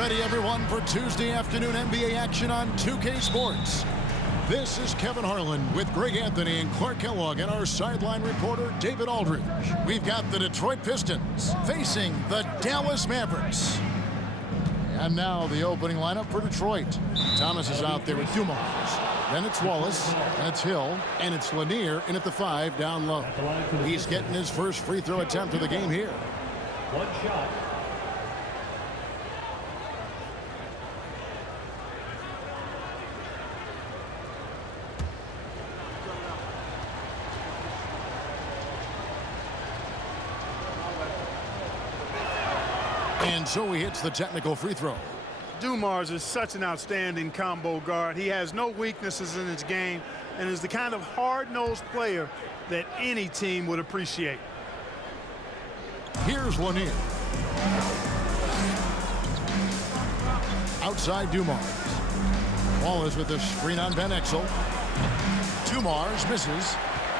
ready, everyone, for Tuesday afternoon NBA action on 2K Sports. This is Kevin Harlan with Greg Anthony and Clark Kellogg and our sideline reporter, David Aldridge. We've got the Detroit Pistons facing the Dallas Mavericks. And now the opening lineup for Detroit. Thomas is out there with Dumars. Then it's Wallace, and it's Hill, and it's Lanier in at the 5 down low. He's getting his first free throw attempt of the game here. One shot. And so he hits the technical free throw. Dumars is such an outstanding combo guard. He has no weaknesses in his game and is the kind of hard-nosed player that any team would appreciate. Here's Lanier. Outside Dumars. Wallace with the screen on Van Exel. Dumars misses.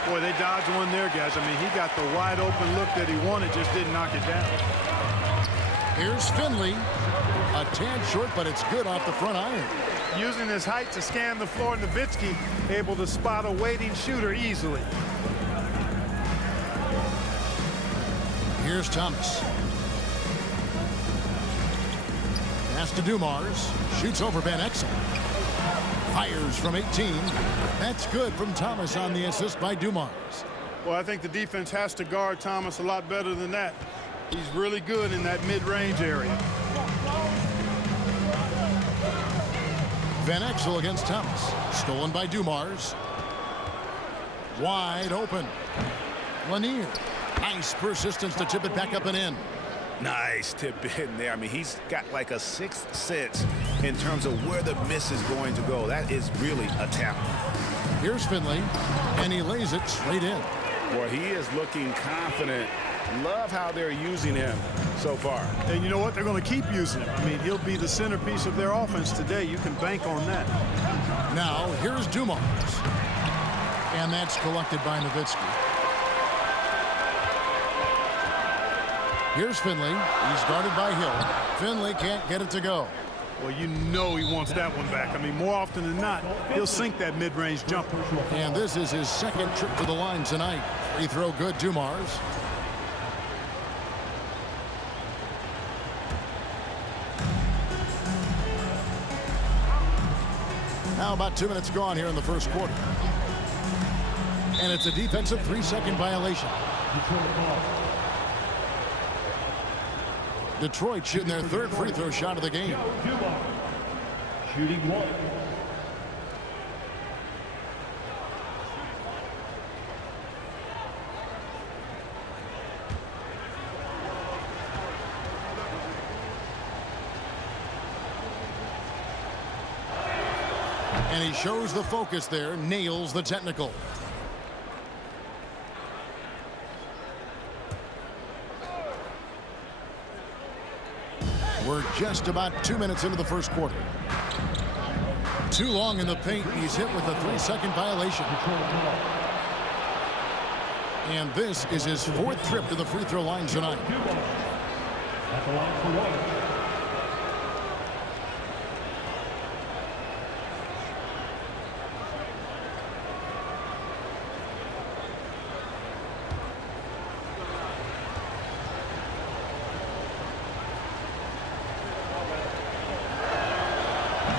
Boy, they dodged one there, guys. I mean, he got the wide-open look that he wanted, just didn't knock it down. Here's Finley. A tad short, but it's good off the front iron. Using his height to scan the floor, Nowitzki able to spot a waiting shooter easily. Here's Thomas. Pass to Dumars. Shoots over Van Exel. Fires from 18. That's good from Thomas on the assist by Dumars. Well, I think the defense has to guard Thomas a lot better than that. He's really good in that mid-range area. Van Exel against Thomas. Stolen by Dumars. Wide open. Lanier. Nice persistence to tip it back up and in. Nice tip in there. I mean, he's got like a sixth sense in terms of where the miss is going to go. That is really a talent. Here's Finley, and he lays it straight in. Boy, he is looking confident. Love how they're using him so far. And you know what? They're going to keep using him. I mean, he'll be the centerpiece of their offense today. You can bank on that. Now, here's Dumars. And that's collected by Nowitzki. Here's Finley. He's guarded by Hill. Finley can't get it to go. Well, you know he wants that one back. I mean, more often than not, he'll sink that mid-range jumper. And this is his second trip to the line tonight. Free throw good, Dumars. Now about 2 minutes gone here in the first quarter. And it's a defensive 3-second violation. Detroit shooting their third free throw shot of the game. Shooting one. And he shows the focus there, nails the technical. We're just about 2 minutes into the first quarter. Too long in the paint. He's hit with a 3-second violation. And this is his fourth trip to the free throw line tonight. At the line for one.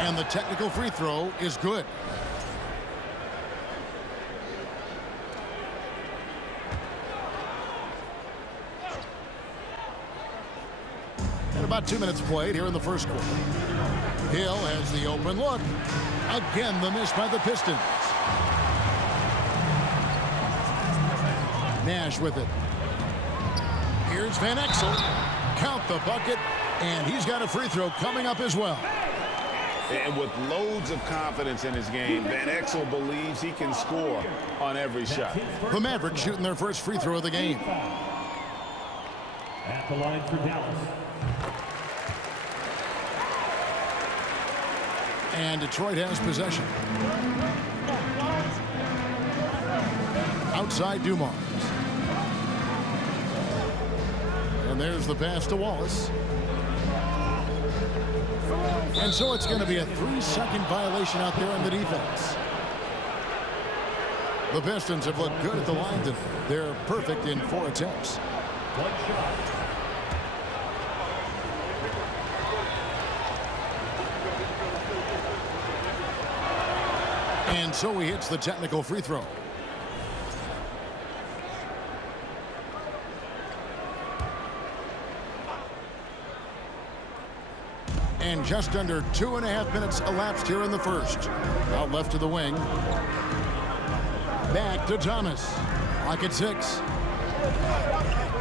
And the technical free throw is good. And about 2 minutes played here in the first quarter. Hill has the open look. Again, the miss by the Pistons. Nash with it. Here's Van Exel. Count the bucket. And he's got a free throw coming up as well. And with loads of confidence in his game, Van Exel believes he can score on every shot. The Mavericks shooting their first free throw of the game. At the line for Dallas. And Detroit has possession. Outside Dumars. And there's the pass to Wallace. And so it's going to be a 3-second violation out there on the defense. The Pistons have looked good at the line today. They're perfect in 4 attempts. One shot. And so he hits the technical free throw. And just under 2.5 minutes elapsed here in the first. Out left to the wing. Back to Thomas. Clock at 6.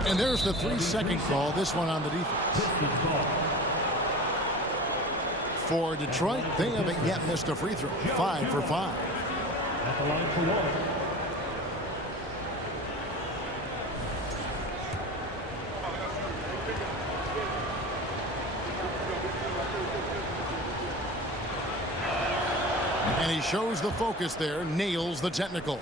And there's the 3-second call. This one on the defense. For Detroit, they haven't yet missed a free throw. 5 for 5. At the line for one. And he shows the focus there, nails the technical.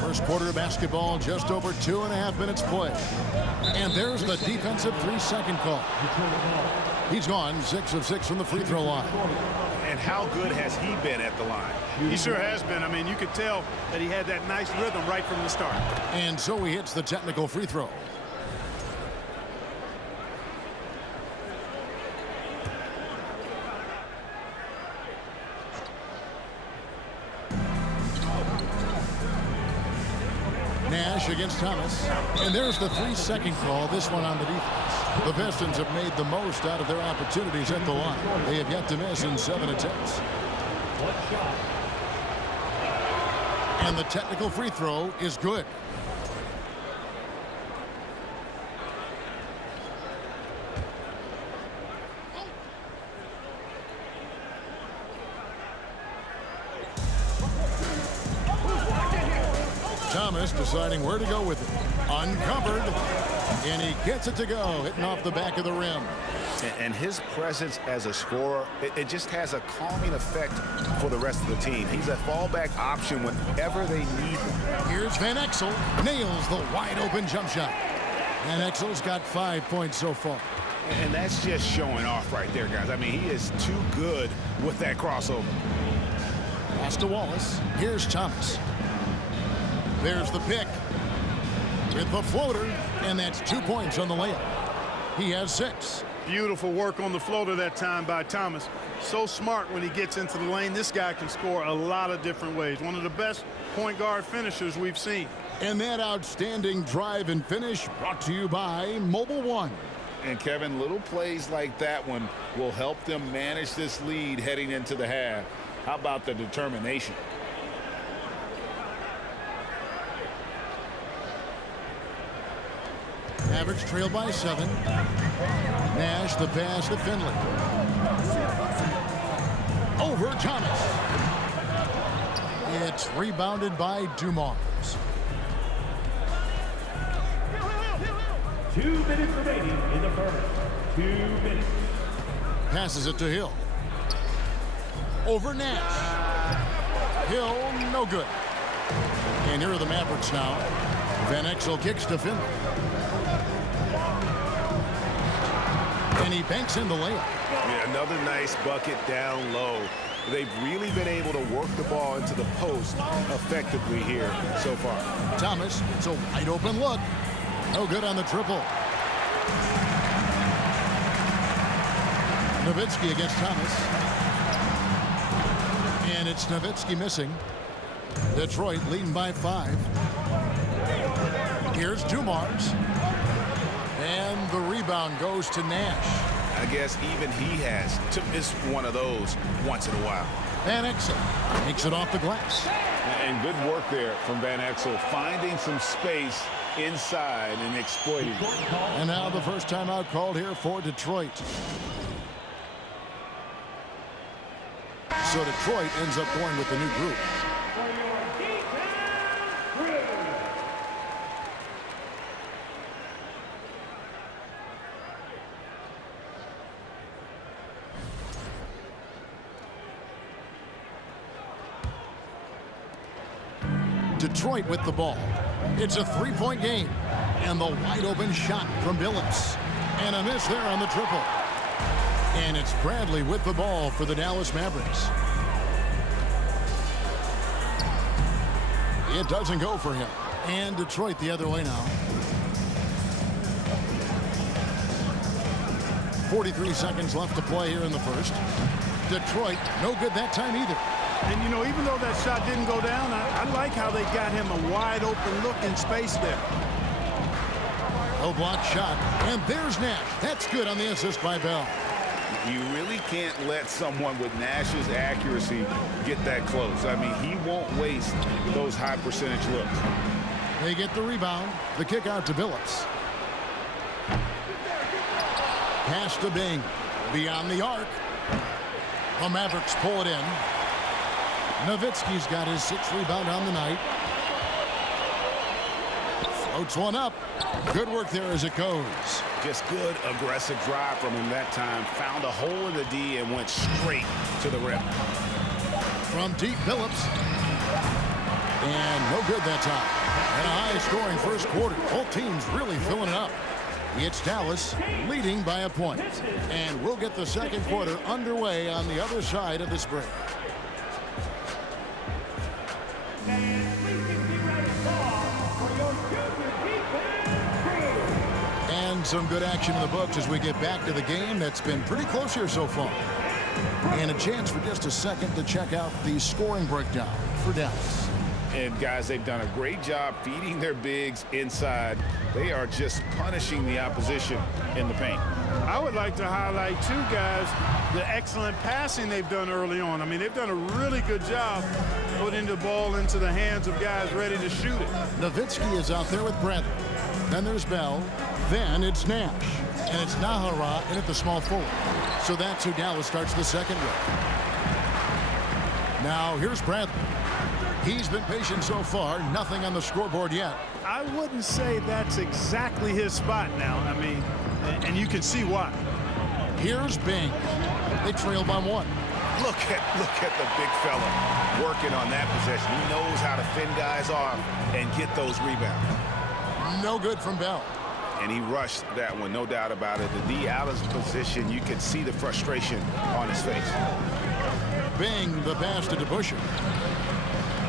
First quarter of basketball, just over 2.5 minutes play. And there's the defensive 3-second call. He's gone 6 of 6 from the free throw line. And how good has he been at the line? He sure has been. I mean, you could tell that he had that nice rhythm right from the start. And so he hits the technical free throw. Nash against Thomas. And there's the 3-second call, this one on the defense. The Pistons have made the most out of their opportunities at the line. They have yet to miss in 7 attempts. One shot. And the technical free throw is good. Thomas deciding where to go with it. Uncovered. And he gets it to go, hitting off the back of the rim. And his presence as a scorer, it just has a calming effect for the rest of the team. He's a fallback option whenever they need him. Here's Van Exel. Nails the wide-open jump shot. Van Exel's got 5 points so far. And that's just showing off right there, guys. I mean, he is too good with that crossover. Pass to Wallace. Here's Thomas. There's the pick. With the floater, and that's 2 points on the layup. He has 6. Beautiful work on the floater that time by Thomas. So smart when he gets into the lane. This guy can score a lot of different ways. One of the best point guard finishers we've seen. And that outstanding drive and finish brought to you by Mobile One. And Kevin, little plays like that one will help them manage this lead heading into the half. How about the determination? Mavericks trail by 7. Nash the pass to Finley. Over Thomas. It's rebounded by Dumars. 2 minutes remaining in the first. 2 minutes. Passes it to Hill. Over Nash. Hill, no good. And here are the Mavericks now. Van Exel kicks to Finley. And he banks in the layup. Yeah, another nice bucket down low. They've really been able to work the ball into the post effectively here so far. Thomas, it's a wide open look. No good on the triple. Nowitzki against Thomas. And it's Nowitzki missing. Detroit leading by 5. Here's Dumars. And the rebound goes to Nash. I guess even he has to miss one of those once in a while. Van Exel takes it off the glass. And good work there from Van Exel, finding some space inside and exploiting it. And now the first timeout called here for Detroit. So Detroit ends up going with the new group. Detroit with the ball. It's a three-point game. And the wide-open shot from Billups. And a miss there on the triple. And it's Bradley with the ball for the Dallas Mavericks. It doesn't go for him. And Detroit the other way now. 43 seconds left to play here in the first. Detroit, no good that time either. And, you know, even though that shot didn't go down, I like how they got him a wide-open look in space there. No block shot. And there's Nash. That's good on the assist by Bell. You really can't let someone with Nash's accuracy get that close. I mean, he won't waste those high percentage looks. They get the rebound. The kick out to Billups. Pass to Bing. Beyond the arc. The Mavericks pull it in. Nowitzki's got his 6th rebound on the night. Floats one up. Good work there as it goes. Just good aggressive drive from him that time. Found a hole in the D and went straight to the rim. From deep, Billups. And no good that time. And a high-scoring first quarter. Both teams really filling it up. It's Dallas leading by a point. And we'll get the second quarter underway on the other side of this break. And some good action in the books as we get back to the game that's been pretty close here so far. And a chance for just a second to check out the scoring breakdown for Dallas. And guys, they've done a great job feeding their bigs inside. They are just punishing the opposition in the paint. I would like to highlight, too, guys, the excellent passing they've done early on. I mean, they've done a really good job putting the ball into the hands of guys ready to shoot it. Nowitzki is out there with Bradley. Then there's Bell. Then it's Nash. And it's Nahara in at the small forward. So that's who Dallas starts the second with. Now here's Bradley. He's been patient so far. Nothing on the scoreboard yet. I wouldn't say that's exactly his spot now. I mean, and you can see why. Here's Bing. They trail by one. Look at the big fella working on that possession. He knows how to fend guys off and get those rebounds. No good from Bell. And he rushed that one, no doubt about it. The D out of position, you can see the frustration on his face. Bing, the pass to DeBusschere.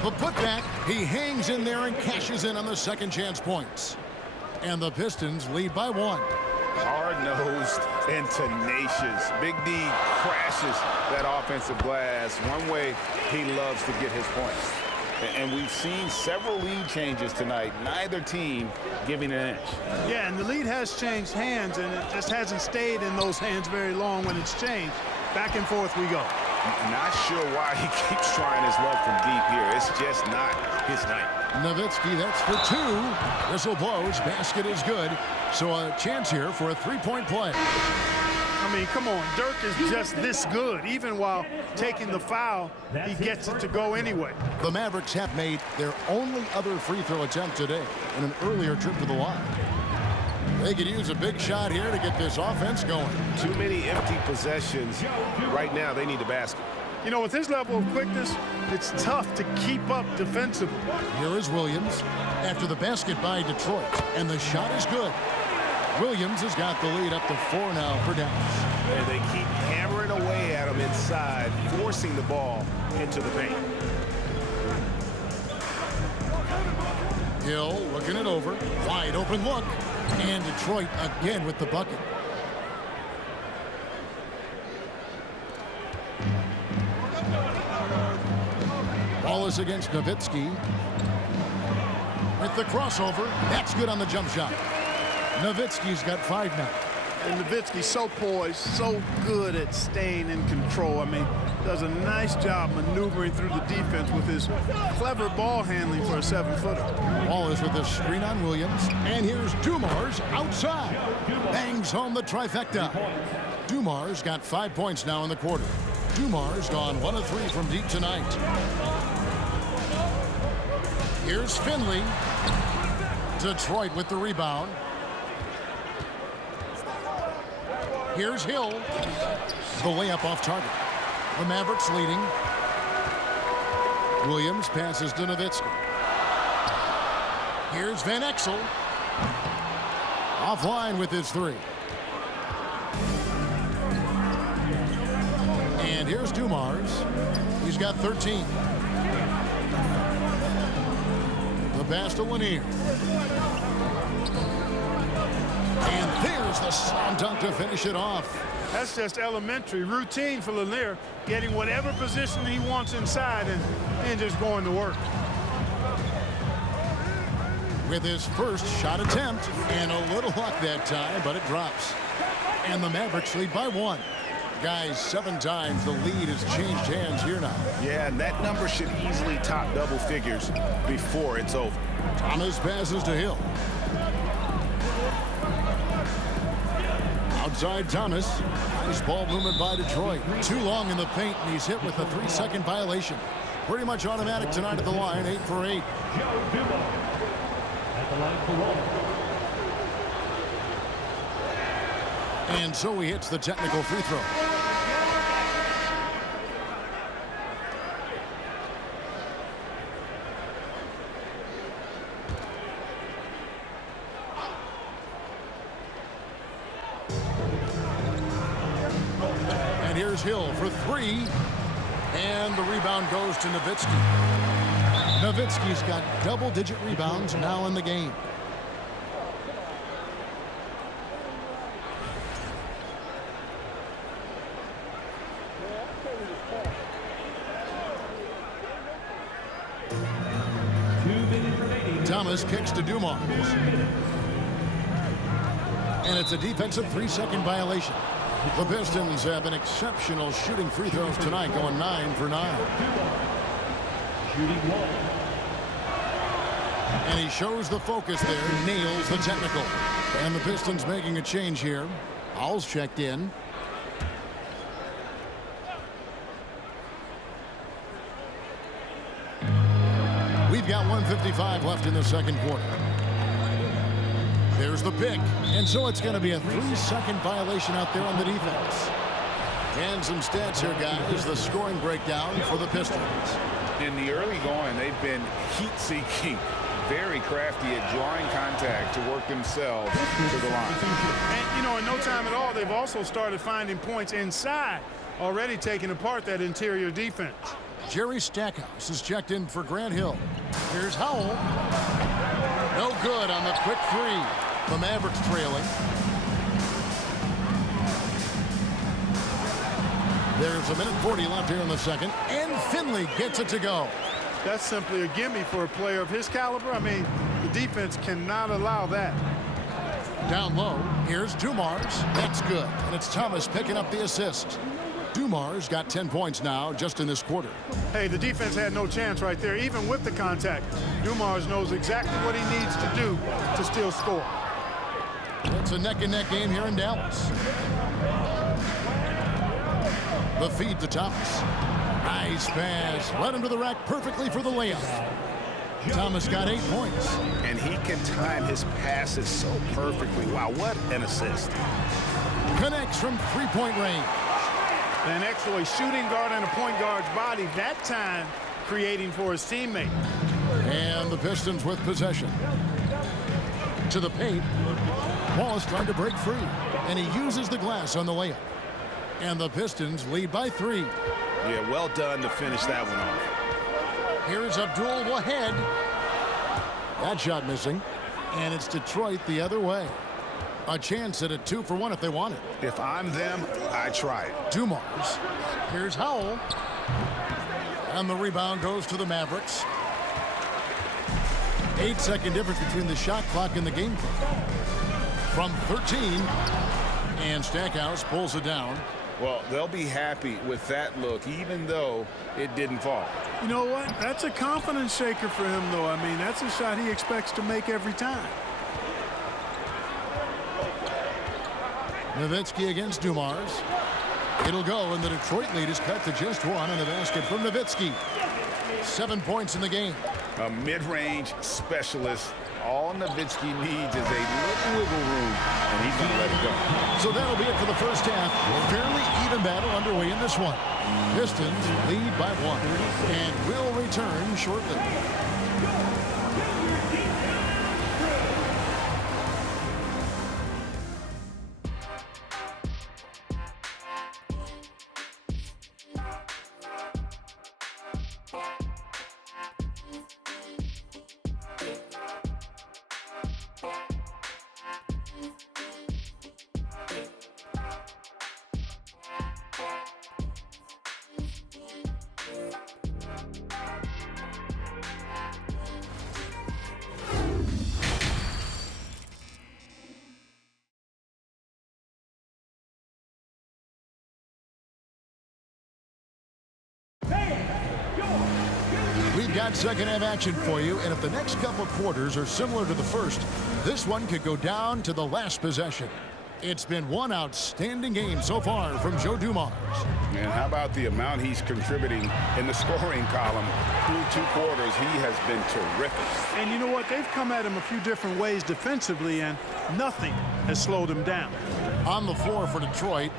The putback, he hangs in there and cashes in on the second chance points. And the Pistons lead by one. Hard-nosed and tenacious. Big D crashes that offensive glass. One way he loves to get his points. And we've seen several lead changes tonight. Neither team giving an inch. Yeah, and the lead has changed hands, and it just hasn't stayed in those hands very long when it's changed. Back and forth we go. Not sure why he keeps trying his luck from deep here. It's just not his night. Nowitzki, that's for two. Whistle blows. Basket is good. So a chance here for a three-point play. I mean, come on. Dirk is just this good. Even while taking the foul, he gets it to go anyway. The Mavericks have made their only other free throw attempt today in an earlier trip to the line. They could use a big shot here to get this offense going. Too many empty possessions. Right now, they need a basket. You know, with his level of quickness, it's tough to keep up defensively. Here is Williams after the basket by Detroit, and the shot is good. Williams has got the lead up to 4 now for Dallas. And they keep hammering away at him inside, forcing the ball into the paint. Hill looking it over. Wide open look. And Detroit again with the bucket. Ball is against Nowitzki. With the crossover. That's good on the jump shot. Nowitzki's got 5 now. And Nowitzki's so poised, so good at staying in control. I mean, does a nice job maneuvering through the defense with his clever ball handling for a 7-footer. Ball is with the screen on Williams. And here's Dumars outside. Bangs home the trifecta. Dumars got 5 points now in the quarter. Dumars gone 1 of 3 from deep tonight. Here's Finley. Detroit with the rebound. Here's Hill. The layup off target. The Mavericks leading. Williams passes to Nowitzki. Here's Van Exel. Offline with his three. And here's Dumars. He's got 13. The pass to Lanier. And there's the slam dunk to finish it off. That's just elementary routine for Lanier, getting whatever position he wants inside and just going to work. With his first shot attempt, and a little luck that time, but it drops. And the Mavericks lead by 1. Guys, 7 times the lead has changed hands here now. Yeah, and that number should easily top double figures before it's over. Thomas passes to Hill. Outside Thomas. Nice ball movement by Detroit. Too long in the paint, and he's hit with a 3-second violation. Pretty much automatic tonight at the line, 8 for 8. And so he hits the technical free throw. And here's Hill for 3. And the rebound goes to Nowitzki. Nowitzki's got double-digit rebounds now in the game. Thomas kicks to Dumars. And it's a defensive 3-second violation. The Pistons have been exceptional shooting free throws tonight, going 9 for 9. And he shows the focus there, nails the technical. And the Pistons making a change here. All's checked in. We've got 1:55 left in the second quarter. There's the pick. And so it's going to be a 3-second violation out there on the defense. And some stats here, guys. The scoring breakdown for the Pistons. In the early going, they've been heat-seeking, very crafty at drawing contact to work themselves to the line. And, you know, in no time at all, they've also started finding points inside, already taking apart that interior defense. Jerry Stackhouse is checked in for Grant Hill. Here's Howell. No good on the quick three. The Mavericks trailing. There's 1:40 left here in the second, and Finley gets it to go. That's simply a gimme for a player of his caliber. I mean, the defense cannot allow that. Down low, here's Dumars. That's good, and it's Thomas picking up the assist. Dumars got 10 points now just in this quarter. Hey, the defense had no chance right there, even with the contact. Dumars knows exactly what he needs to do to still score. It's a neck-and-neck game here in Dallas. The feed to Thomas. Nice pass. Led him to the rack perfectly for the layup. Thomas got 8 points. And he can time his passes so perfectly. Wow, what an assist. Connects from three-point range. An actually shooting guard and a point guard's body, that time creating for his teammate. And the Pistons with possession. To the paint. Wallace trying to break free. And he uses the glass on the layup. And the Pistons lead by 3. Yeah, well done to finish that one off. Here's Abdul Wahed. That shot missing. And it's Detroit the other way. A chance at a 2-for-1 if they want it. If I'm them, I try it. Dumars. Here's Howell. And the rebound goes to the Mavericks. 8-second difference between the shot clock and the game clock. From 13. And Stackhouse pulls it down. Well, they'll be happy with that look, even though it didn't fall. You know what? That's a confidence shaker for him, though. I mean, that's a shot he expects to make every time. Nowitzki against Dumars. It'll go, and the Detroit lead is cut to just 1 on the basket from Nowitzki. 7 points in the game. A mid-range specialist. All Nowitzki needs is a little wiggle room, and he's going to let it go. So that'll be it for the first half. Fairly even battle underway in this one. Pistons lead by 1, and will return shortly. We've got second half action for you, and if the next couple quarters are similar to the first, this one could go down to the last possession. It's been one outstanding game so far from Joe Dumars. And how about the amount he's contributing in the scoring column? Through 2 quarters, he has been terrific. And you know what? They've come at him a few different ways defensively, and nothing has slowed him down. On the floor for Detroit,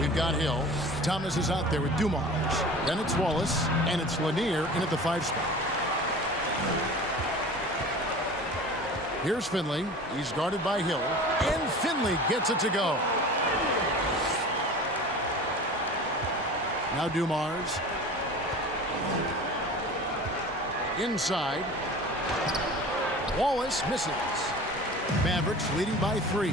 we've got Hill. Thomas is out there with Dumars. Then it's Wallace, and it's Lanier in at the 5 spot. Here's Finley. He's guarded by Hill, and Finley gets it to go. Now Dumars. Inside. Wallace misses. Mavericks leading by 3.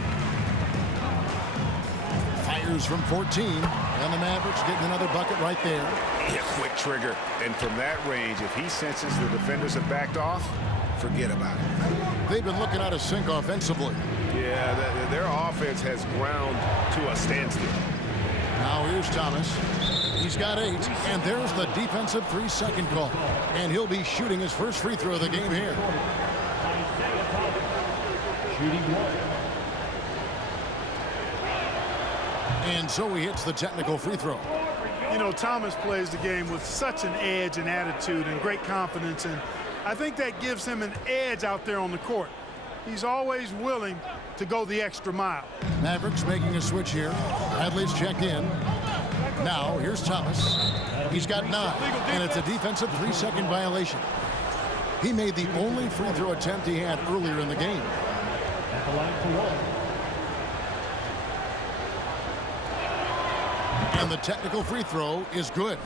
Fires from 14, and the Mavericks getting another bucket right there. A quick trigger, and from that range, if he senses the defenders have backed off, forget about it. They've been looking out of sync offensively. Yeah, their offense has ground to a standstill. Now here's Thomas. He's got 8, and there's the defensive 3-second call. And he'll be shooting his first free throw of the game here. Shooting 1. And so he hits the technical free throw. You know, Thomas plays the game with such an edge and attitude and great confidence, and I think that gives him an edge out there on the court. He's always willing to go the extra mile. Mavericks making a switch here. Bradley's checked in. Now here's Thomas. He's got 9, and it's a defensive 3-second violation. He made the only free throw attempt he had earlier in the game. At the line for 1. And the technical free throw is good.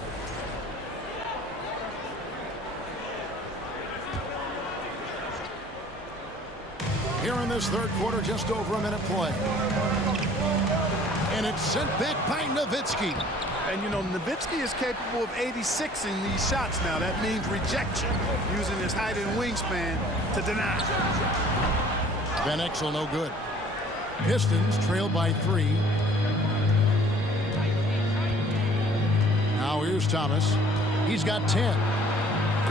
Here in this third quarter, just over a minute play. And it's sent back by Nowitzki. And, you know, Nowitzki is capable of 86ing these shots now. That means rejection, using his height and wingspan to deny. Van Exel no good. Pistons trail by 3. Now here's Thomas. He's got 10.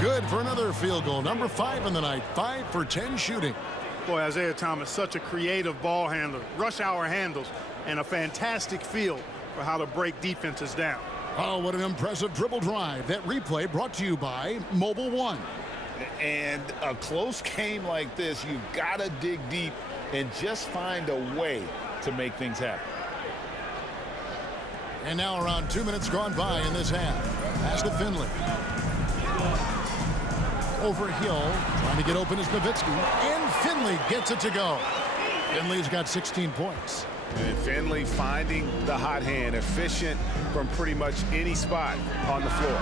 Good for another field goal. Number 5 in the night. 5 for 10 shooting. Boy, Isaiah Thomas, such a creative ball handler. Rush hour handles and a fantastic feel for how to break defenses down. Oh, what an impressive dribble drive. That replay brought to you by Mobile One. And a close game like this, you've got to dig deep and just find a way to make things happen. And now around 2 minutes gone by in this half. Pass to Finley. Over Hill, trying to get open is Nowitzki. And Finley gets it to go. Finley's got 16 points. And Finley finding the hot hand, efficient from pretty much any spot on the floor.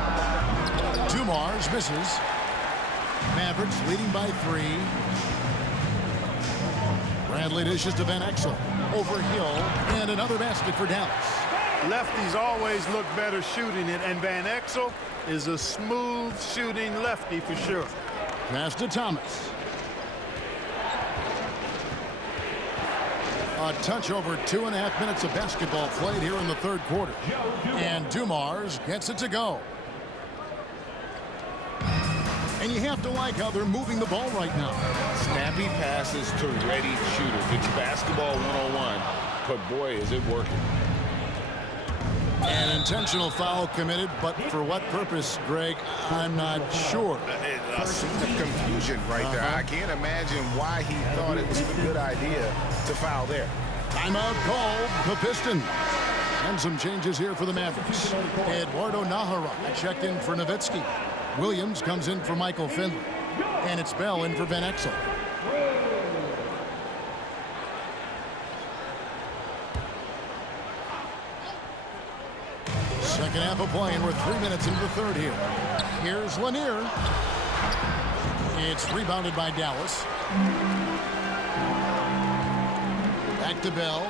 Dumars misses. Mavericks leading by 3. Bradley dishes to Van Exel. Over Hill, and another basket for Dallas. Lefties always look better shooting it, and Van Exel is a smooth shooting lefty for sure. Pass to Thomas. A touch over 2.5 minutes of basketball played here in the third quarter. And Dumars gets it to go. And you have to like how they're moving the ball right now. Snappy passes to ready shooters. It's basketball 101, but boy, is it working. An intentional foul committed, but for what purpose, Greg, I'm not sure. A scene of confusion right there. I can't imagine why he thought it was a good idea to foul there. Timeout called the Pistons. And some changes here for the Mavericks. Eduardo Nahara checked in for Nowitzki. Williams comes in for Michael Finley. And it's Bell in for Van Exel. Second half of play, and we're 3 minutes into the third here. Here's Lanier. It's rebounded by Dallas. Back to Bell.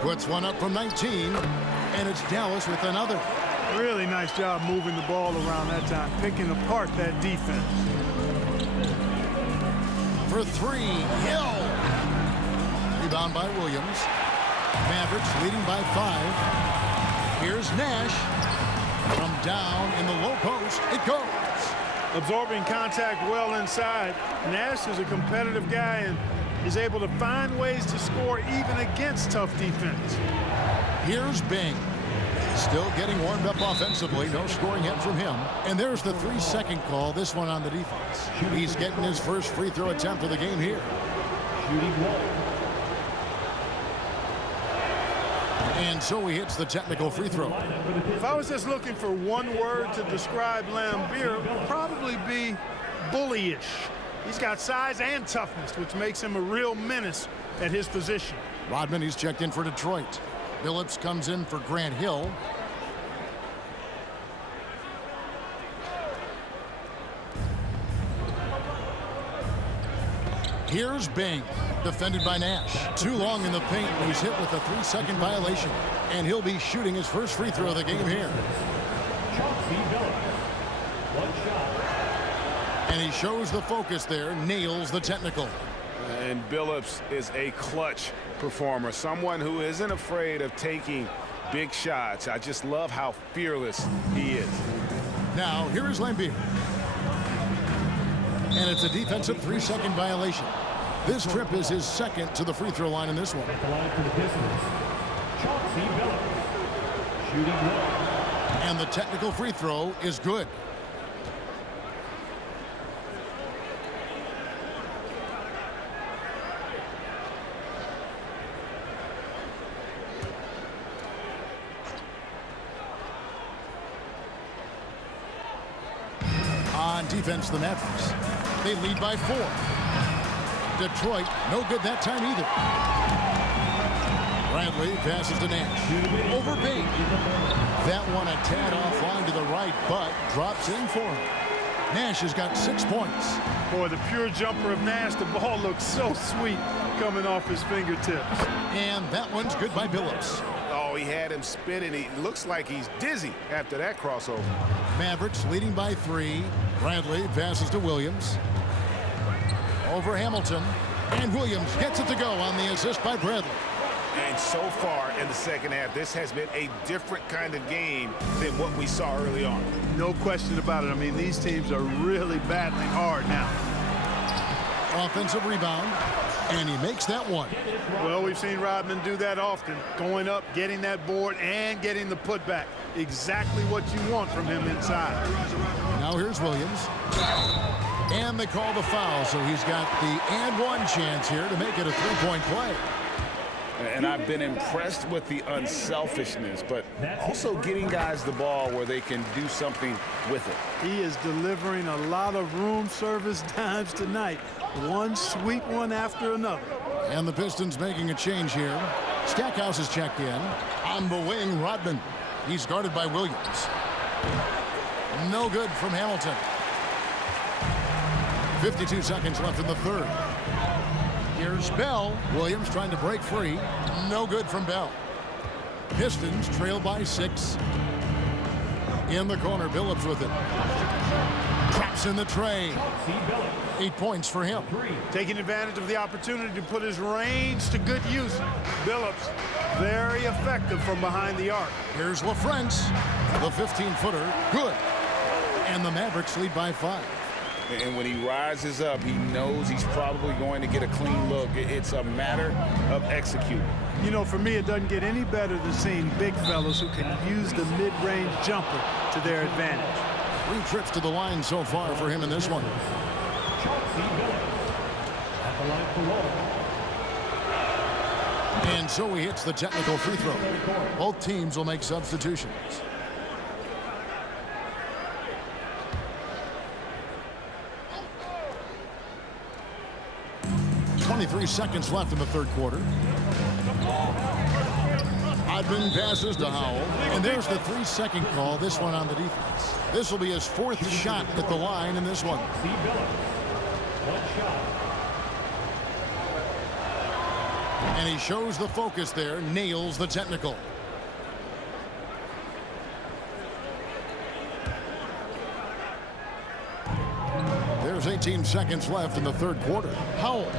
Puts one up from 19, and it's Dallas with another. Really nice job moving the ball around that time, picking apart that defense. For three, Hill. Rebound by Williams. Mavericks leading by 5. Here's Nash. From down in the low post, it goes. Absorbing contact well inside. Nash is a competitive guy and is able to find ways to score even against tough defense. Here's Bing. Still getting warmed up offensively. No scoring yet from him. And there's the 3-second call, this one on the defense. He's getting his first free throw attempt of the game here. And so he hits the technical free throw. If I was just looking for one word to describe Laimbeer, it would probably be bullyish. He's got size and toughness, which makes him a real menace at his position. Rodman, he's checked in for Detroit. Phillips comes in for Grant Hill. Here's Bing, defended by Nash. Too long in the paint, and he's hit with a 3-second violation. And he'll be shooting his first free throw of the game here. And he shows the focus there, nails the technical. And Billups is a clutch performer, someone who isn't afraid of taking big shots. I just love how fearless he is. Now, here is Laimbeer. And it's a defensive 3-second violation. This trip is his second to the free throw line in this one. At the line for the Pistons, Chauncey Billups. Shooting well. And the technical free throw is good. On defense, the Mavericks. They lead by 4. Detroit, no good that time either. Bradley passes to Nash. Over Bing. That one a tad offline to the right, but drops in for him. Nash has got 6 points. Boy, the pure jumper of Nash, the ball looks so sweet coming off his fingertips. And that one's good by Billups. Oh, he had him spinning. He looks like he's dizzy after that crossover. Mavericks leading by 3. Bradley passes to Williams. Over Hamilton. And Williams gets it to go on the assist by Bradley. And so far in the second half, this has been a different kind of game than what we saw early on. No question about it. I mean, these teams are really battling hard now. Offensive rebound. And he makes that one. Well, we've seen Rodman do that often. Going up, getting that board, and getting the putback. Exactly what you want from him inside. Now here's Williams. And they call the foul, so he's got the and one chance here to make it a 3-point play. And I've been impressed with the unselfishness, but also getting guys the ball where they can do something with it. He is delivering a lot of room service dimes tonight. One sweet one after another. And the Pistons making a change here. Stackhouse is checked in. On the wing, Rodman. He's guarded by Williams. No good from Hamilton. 52 seconds left in the third. Here's Bell. Williams trying to break free. No good from Bell. Pistons trail by 6. In the corner, Billups with it. Traps in the tray. 8 points for him. Taking advantage of the opportunity to put his range to good use. Billups, very effective from behind the arc. Here's LaFrance. The 15-footer, good. And the Mavericks lead by 5. And when he rises up, he knows he's probably going to get a clean look. It's a matter of executing. You know, for me, it doesn't get any better than seeing big fellas who can use the mid-range jumper to their advantage. 3 trips to the line so far for him in this one. And so he hits the technical free throw. Both teams will make substitutions. 23 seconds left in the third quarter. Oddman passes to Howell. And there's the 3-second call, this one on the defense. This will be his 4th shot at the line in this one. C. Billups. 1 shot. And he shows the focus there, nails the technical. There's 18 seconds left in the 3rd quarter. Howell.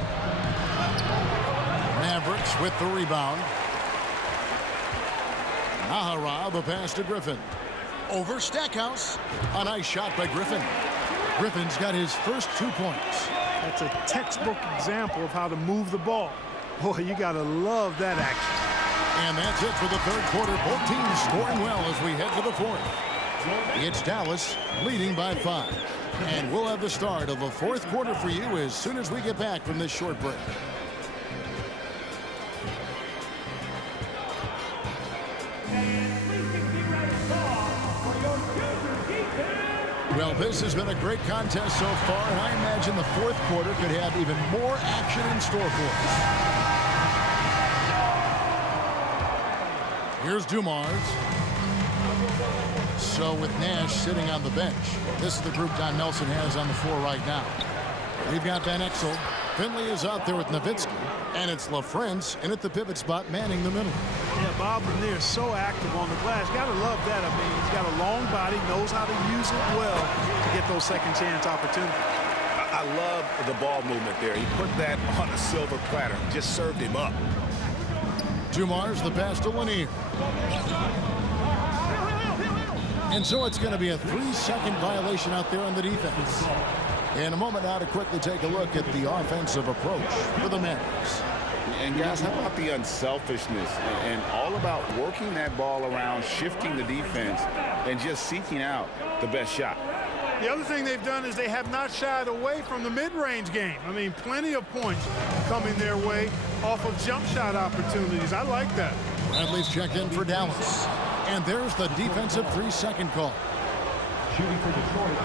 Mavericks with the rebound. Nahara, the pass to Griffin. Over Stackhouse. A nice shot by Griffin. Griffin's got his first 2 points. That's a textbook example of how to move the ball. Boy, you got to love that action. And that's it for the 3rd quarter. Both teams scoring well as we head to the 4th. It's Dallas leading by 5. And we'll have the start of the 4th quarter for you as soon as we get back from this short break. Well, this has been a great contest so far, and I imagine the 4th quarter could have even more action in store for us. Here's Dumars. So with Nash sitting on the bench, this is the group Don Nelson has on the floor right now. We've got Van Exel. Finley is out there with Nowitzki, and it's LaFrance in at the pivot spot manning the middle. Yeah, Bob Lanier is so active on the glass. Got to love that. I mean, he's got a long body, knows how to use it well to get those second chance opportunities. I love the ball movement there. He put that on a silver platter, just served him up. Dumars, the pass to Lanier. And so it's going to be a 3-second violation out there on the defense. In a moment now to quickly take a look at the offensive approach for the Mavericks. And guys, how about the unselfishness and all about working that ball around, shifting the defense, and just seeking out the best shot? The other thing they've done is they have not shied away from the mid-range game. I mean, plenty of points coming their way off of jump shot opportunities. I like that. Bradley's checked in for Dallas. And there's the defensive 3-second call. Shooting for Detroit,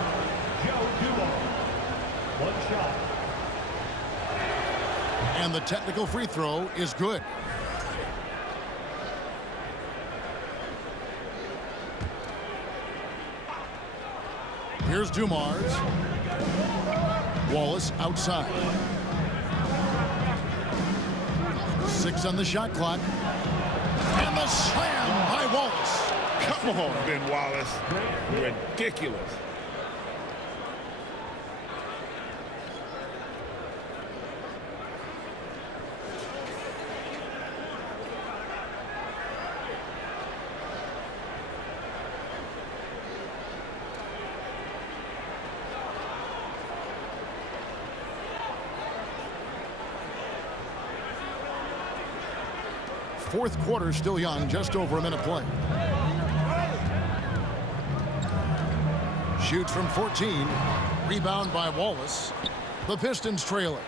Joe Dumars. 1 shot. And the technical free throw is good. Here's Dumars. Wallace outside. 6 on the shot clock. And the slam by Wallace. Come on, Ben Wallace. Ridiculous. Fourth quarter still young, just over a minute play. Shoots from 14. Rebound by Wallace. The Pistons trail it.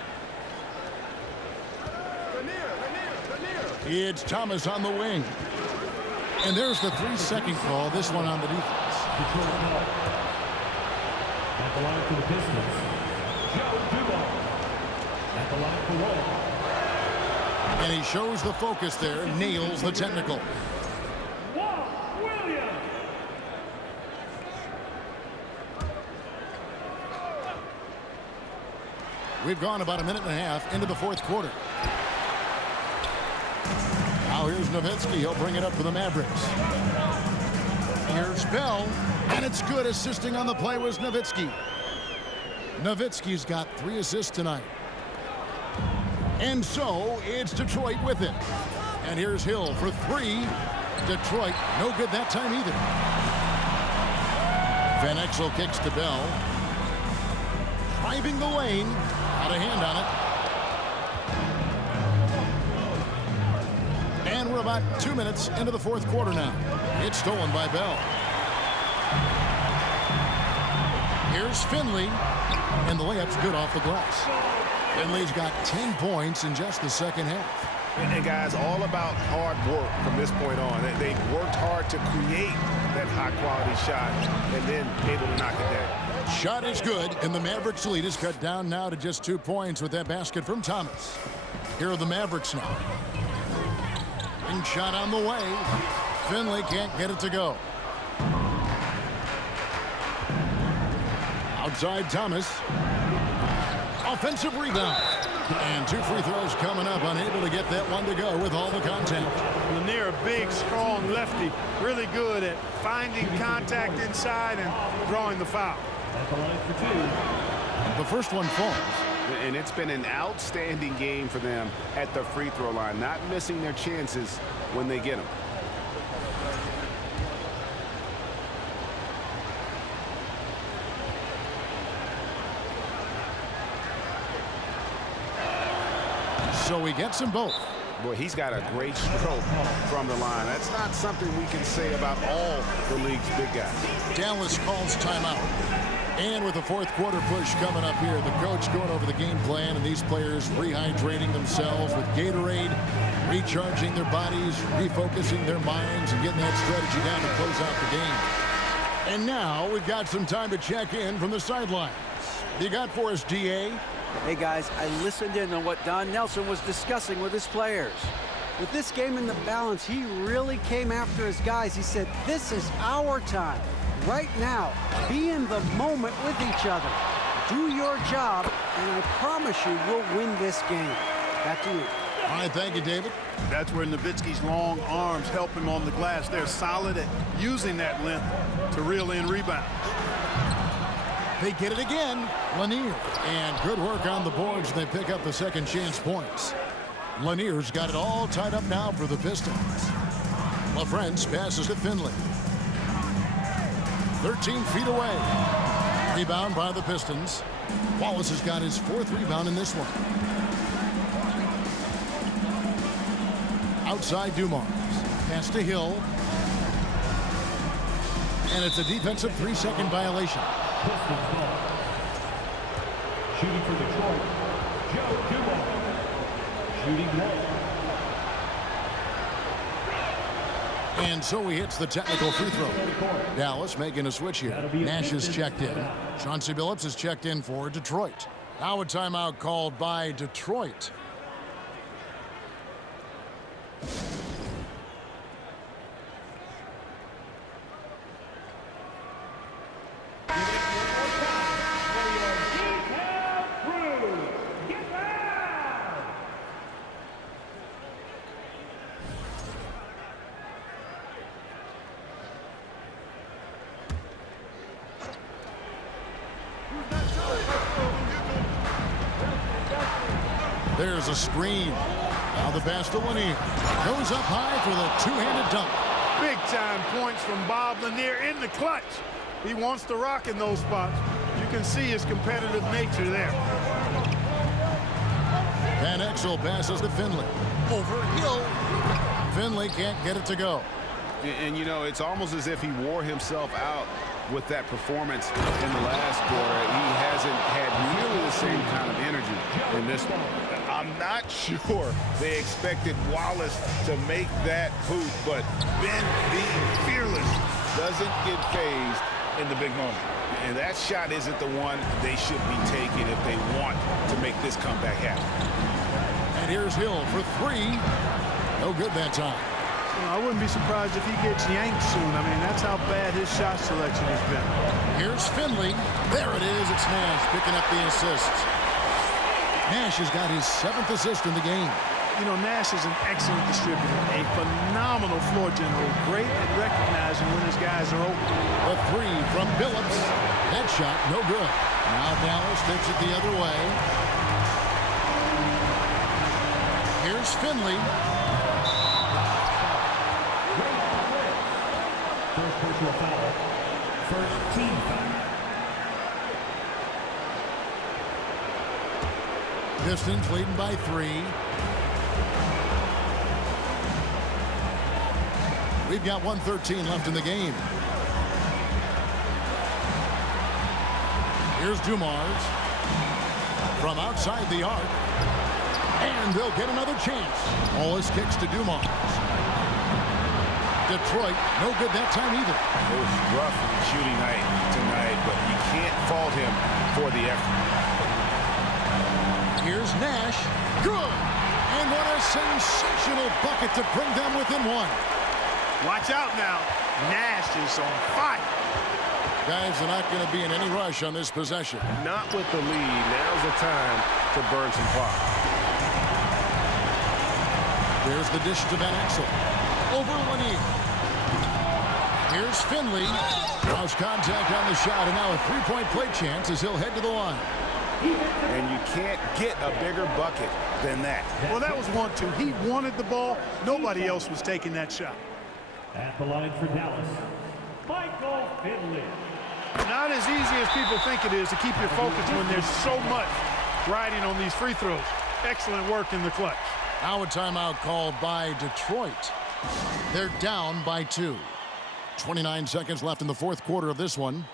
It's Thomas on the wing. And there's the 3-second call, this one on the defense. At the line for the Pistons, Joe Dumars. At the line for Roll. And he shows the focus there, nails the technical. We've gone about a minute and a half into the fourth quarter. Now here's Nowitzki. He'll bring it up for the Mavericks. Here's Bell, and it's good. Assisting on the play was Nowitzki. Nowitzki's got 3 assists tonight. And so it's Detroit with it. And here's Hill for 3. Detroit, no good that time either. Van Exel kicks to Bell. Driving the lane. Had a hand on it. And we're about 2 minutes into the fourth quarter now. It's stolen by Bell. Here's Finley. And the layup's good off the glass. Finley's got 10 points in just the second half. And guys, all about hard work from this point on. They've worked hard to create that high-quality shot and then able to knock it down. Shot is good, and the Mavericks' lead is cut down now to just 2 points with that basket from Thomas. Here are the Mavericks now. Ring shot on the way. Finley can't get it to go. Outside Thomas. Offensive rebound. And 2 free throws coming up. Unable to get that one to go with all the contact. Lanier, a big, strong lefty. Really good at finding contact inside and drawing the foul. At the line for 2. The first one falls. And it's been an outstanding game for them at the free throw line, not missing their chances when they get them. So he gets them both. Boy, he's got a great stroke from the line. That's not something we can say about all the league's big guys. Dallas calls timeout. And with the fourth quarter push coming up here, the coach going over the game plan and these players rehydrating themselves with Gatorade, recharging their bodies, refocusing their minds, and getting that strategy down to close out the game. And now we've got some time to check in from the sidelines. You got for us, DA? Hey guys, I listened in on what Don Nelson was discussing with his players. With this game in the balance, he really came after his guys. He said, this is our time. Right now, be in the moment with each other. Do your job, and I promise you we'll win this game. Back to you. All right, thank you, David. That's where Nowitzki's long arms help him on the glass. They're solid at using that length to reel in rebounds. They get it again. Lanier. And good work on the boards. They pick up the second chance points. Lanier's got it all tied up now for the Pistons. LaFrance passes to Finley. 13 feet away. Rebound by the Pistons. Wallace has got his 4th rebound in this one. Outside Dumars. Pass to Hill. And it's a defensive 3-second violation. Pistons ball. Shooting for Detroit, Joe Dumars. Shooting 1. And so he hits the technical free throw. Dallas making a switch here. Nash is checked in. Chauncey Billups is checked in for Detroit. Now a timeout called by Detroit. There's a screen. Now the pass to Lanier. Goes up high for the two-handed dunk. Big-time points from Bob Lanier in the clutch. He wants to rock in those spots. You can see his competitive nature there. Van Exel passes to Finley. Over Hill. Finley can't get it to go. And, you know, it's almost as if he wore himself out with that performance in the last quarter. He hasn't had nearly the same kind of energy in this one. I'm not sure they expected Wallace to make that hoop, but Ben, being fearless, doesn't get phased in the big moment. And that shot isn't the one they should be taking if they want to make this comeback happen. And here's Hill for 3. No good that time. You know, I wouldn't be surprised if he gets yanked soon. I mean, that's how bad his shot selection has been. Here's Finley. There it is. It's Nash picking up the assist. Nash has got his 7th assist in the game. You know, Nash is an excellent distributor, a phenomenal floor general, great at recognizing when his guys are open. The 3 from Billups. That shot, no good. Now Dallas takes it the other way. Here's Finley. First personal foul. First team foul. Pistons leading by 3. We've got 1:13 left in the game. Here's Dumars from outside the arc. And they'll get another chance. Wallace kicks to Dumars. Detroit, no good that time either. It was rough shooting night tonight, but you can't fault him for the effort. Here's Nash. Good. And what a sensational bucket to bring them within one. Watch out now. Nash is on fire. Guys are not going to be in any rush on this possession. Not with the lead. Now's the time to burn some clock. There's the dish to Van Axel. Over Lanier. Here's Finley. Lost contact on the shot, and now a three-point play chance as he'll head to the line. And you can't get a bigger bucket than that. Well, that was 1-2. He wanted the ball. Nobody else was taking that shot. At the line for Dallas, Michael Finley. Not as easy as people think it is to keep your focus when there's so much riding on these free throws. Excellent work in the clutch. Now a timeout called by Detroit. They're down by 2. 29 seconds left in the fourth quarter of this one.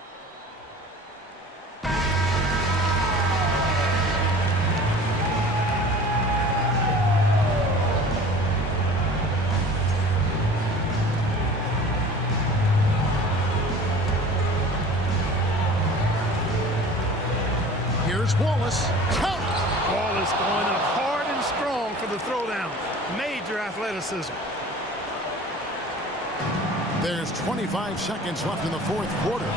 Here's Wallace. Count it! Wallace going up hard and strong for the throwdown. Major athleticism. There's 25 seconds left in the fourth quarter.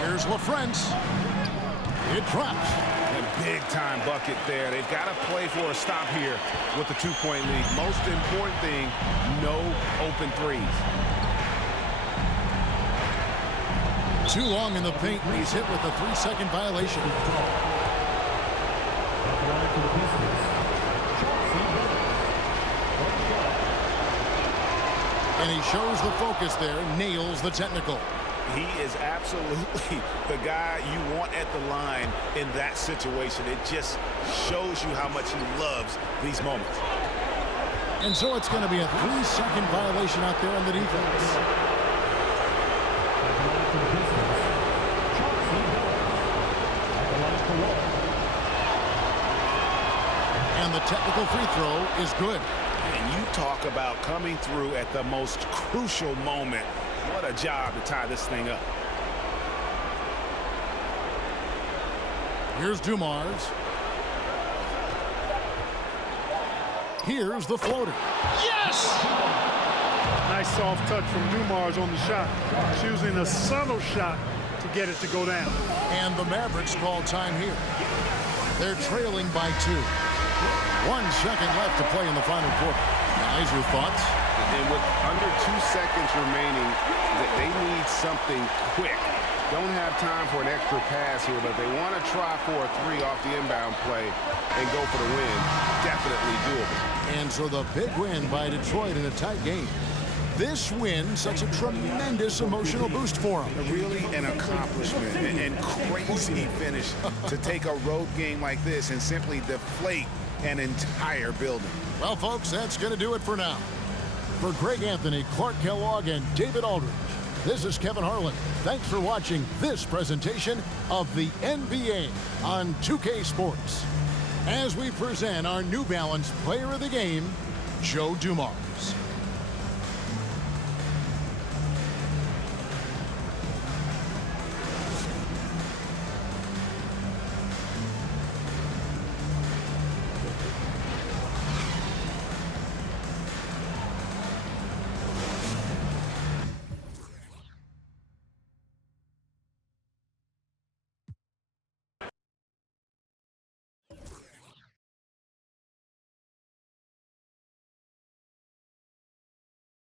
Here's LaFrance. It drops. A big-time bucket there. They've got to play for a stop here with the two-point lead. Most important thing, no open threes. Too long in the paint, and he's hit with a 3-second violation. And he shows the focus there, nails the technical. He is absolutely the guy you want at the line in that situation. It just shows you how much he loves these moments. And so it's going to be a 3-second violation out there on the defense. And the technical free throw is good. And you talk about coming through at the most crucial moment. What a job to tie this thing up. Here's Dumars. Here's the floater. Yes! Nice soft touch from Dumars on the shot. Choosing a subtle shot to get it to go down. And the Mavericks call time here. They're trailing by 2. 1 second left to play in the final quarter. Guys, your thoughts? And with under 2 seconds remaining, they need something quick. Don't have time for an extra pass here, but they want to try for a 3 off the inbound play and go for the win. Definitely doable. And so the big win by Detroit in a tight game. This win sets a tremendous emotional boost for them. Really an accomplishment and crazy finish to take a road game like this and simply deflate an entire building. Well, folks, that's going to do it for now. For Greg Anthony, Clark Kellogg, and David Aldridge, this is Kevin Harlan. Thanks for watching this presentation of the NBA on 2K Sports. As we present our New Balance Player of the Game, Joe Dumars.